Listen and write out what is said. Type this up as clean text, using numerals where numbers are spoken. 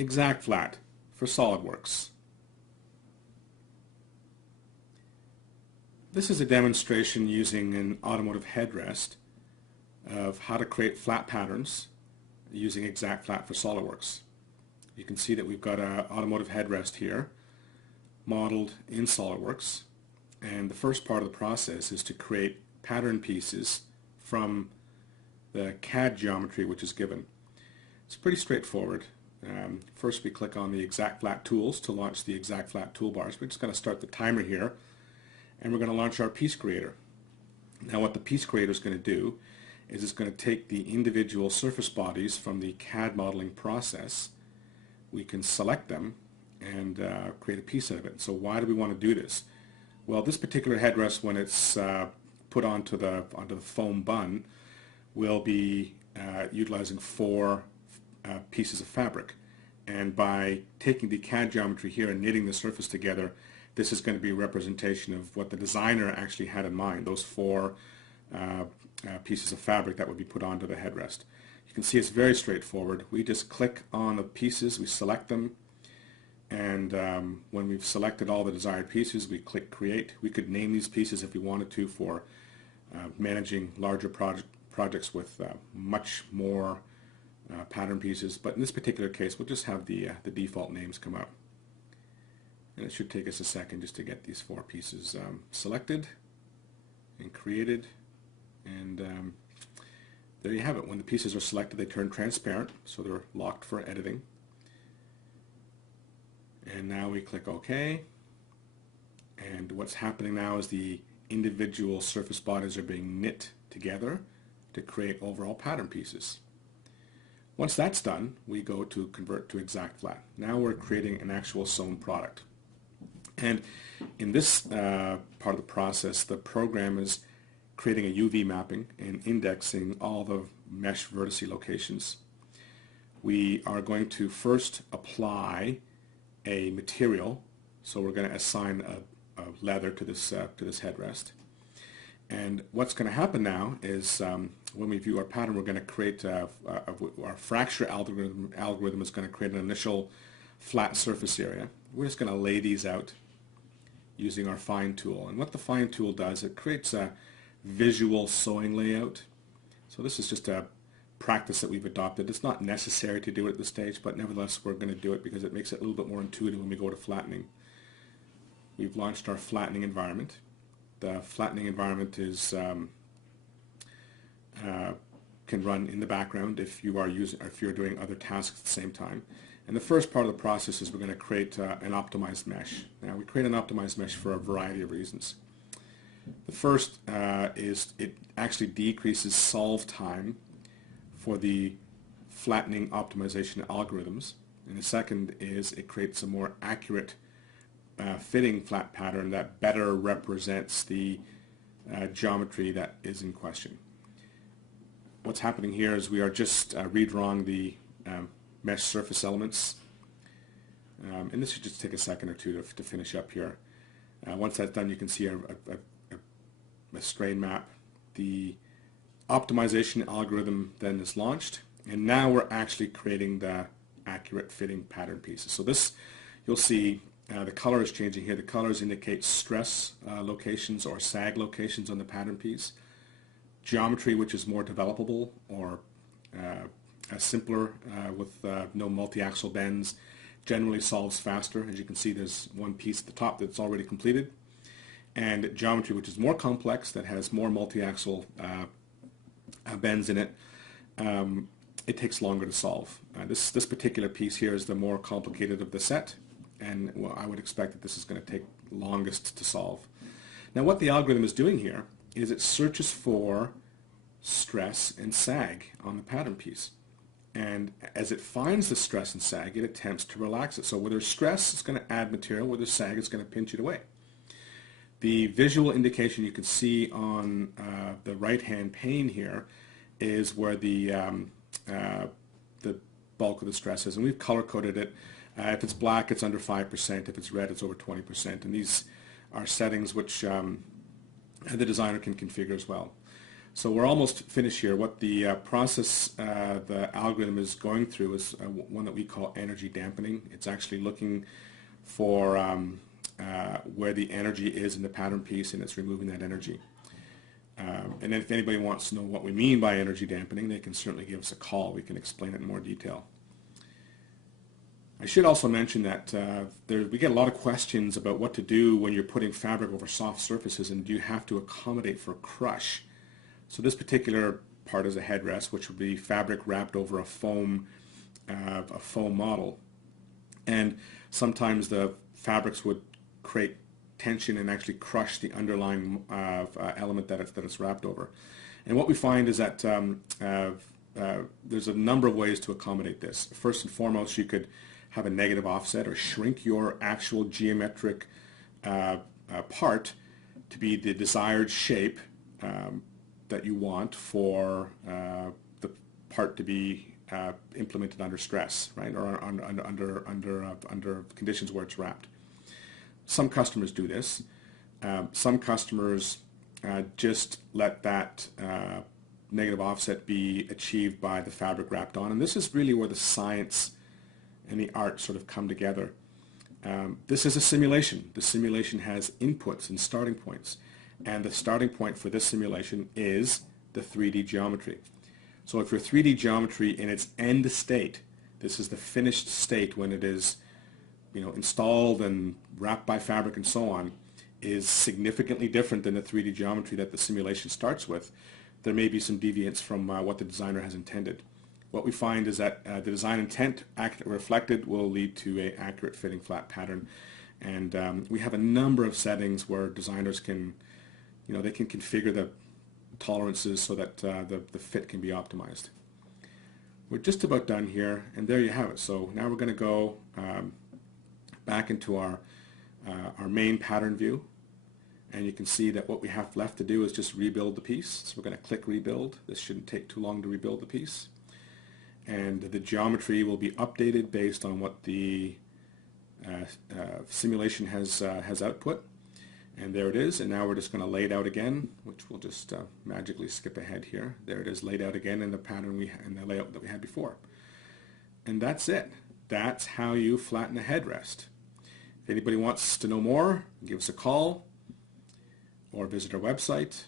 Exact Flat for SolidWorks. This is a demonstration using an automotive headrest of how to create flat patterns using Exact Flat for SolidWorks. You can see that we've got an automotive headrest here modeled in SolidWorks, and the first part of the process is to create pattern pieces from the CAD geometry which is given. It's pretty straightforward. First we click on the Exact Flat tools to launch the Exact Flat toolbars. We're just going to start the timer here, and we're going to launch our piece creator. Now what the piece creator is going to do is it's going to take the individual surface bodies from the CAD modeling process. We can select them and create a piece out of it. So why do we want to do this? Well, this particular headrest, when it's put onto the foam bun, will be utilizing 4 pieces of fabric, and by taking the CAD geometry here and knitting the surface together, this is going to be a representation of what the designer actually had in mind, those 4 pieces of fabric that would be put onto the headrest. You can see it's very straightforward. We just click on the pieces, we select them, and when we've selected all the desired pieces, we click create. We could name these pieces if we wanted to for managing larger projects with much more pattern pieces, but in this particular case we'll just have the default names come up, and it should take us a second just to get these 4 pieces selected and created, and there you have it. When the pieces are selected, they turn transparent, so they're locked for editing. And now we click OK, and what's happening now is the individual surface bodies are being knit together to create overall pattern pieces. Once that's done, we go to convert to Exact Flat. Now we're creating an actual sewn product. And in this part of the process, the program is creating a UV mapping and indexing all the mesh vertice locations. We are going to first apply a material, so we're going to assign a leather to this headrest. And what's going to happen now is when we view our pattern, we're going to create our fracture algorithm is going to create an initial flat surface area. We're just going to lay these out using our fine tool. And what the fine tool does, it creates a visual sewing layout. So this is just a practice that we've adopted. It's not necessary to do it at this stage, but nevertheless we're going to do it because it makes it a little bit more intuitive when we go to flattening. We've launched our flattening environment. The flattening environment is can run in the background if you are doing other tasks at the same time. And the first part of the process is we're going to create an optimized mesh. Now we create an optimized mesh for a variety of reasons. The first is it actually decreases solve time for the flattening optimization algorithms, and the second is it creates a more accurate fitting flat pattern that better represents the geometry that is in question. What's happening here is we are just redrawing the mesh surface elements, and this should just take a second or two to finish up here. Once that's done, you can see a strain map. The optimization algorithm then is launched, and now we're actually creating the accurate fitting pattern pieces. So this, you'll see the color is changing here. The colors indicate stress locations or sag locations on the pattern piece. Geometry, which is more developable or simpler with no multi-axle bends, generally solves faster. As you can see, there's one piece at the top that's already completed. And geometry, which is more complex, that has more multi-axle bends in it, it takes longer to solve. This particular piece here is the more complicated of the set, and well, I would expect that this is going to take longest to solve. Now what the algorithm is doing here is it searches for stress and sag on the pattern piece, and as it finds the stress and sag, it attempts to relax it. So where there's stress, it's going to add material. Where there's sag, it's going to pinch it away. The visual indication you can see on the right-hand pane here is where the bulk of the stress is, and we've color-coded it. If it's black, it's under 5%. If it's red, it's over 20%. And these are settings which the designer can configure as well. So we're almost finished here. What the process, the algorithm is going through is one that we call energy dampening. It's actually looking for where the energy is in the pattern piece, and it's removing that energy. And then if anybody wants to know what we mean by energy dampening, they can certainly give us a call. We can explain it in more detail. I should also mention that we get a lot of questions about what to do when you're putting fabric over soft surfaces, and do you have to accommodate for crush. So this particular part is a headrest, which would be fabric wrapped over a foam model. And sometimes the fabrics would create tension and actually crush the underlying element that it's wrapped over. And what we find is that there's a number of ways to accommodate this. First and foremost, you could have a negative offset or shrink your actual geometric part to be the desired shape that you want for the part to be implemented under stress, right, or under conditions where it's wrapped. Some customers do this. Some customers just let that negative offset be achieved by the fabric wrapped on, and this is really where the science and the art sort of come together. This is a simulation. The simulation has inputs and starting points, and the starting point for this simulation is the 3D geometry. So if your 3D geometry in its end state, this is the finished state when it is, installed and wrapped by fabric and so on, is significantly different than the 3D geometry that the simulation starts with, there may be some deviance from what the designer has intended. What we find is that the design intent reflected will lead to an accurate fitting flat pattern, and we have a number of settings where designers can, they can configure the tolerances so that the fit can be optimized. We're just about done here, and there you have it. So now we're going to go back into our main pattern view, and you can see that what we have left to do is just rebuild the piece. So we're going to click rebuild. This shouldn't take too long to rebuild the piece, and the geometry will be updated based on what the simulation has output. And there it is, and now we're just going to lay it out again, which we'll just magically skip ahead here. There it is, laid out again in the pattern in the layout that we had before. And that's it. That's how you flatten a headrest. If anybody wants to know more, give us a call or visit our website.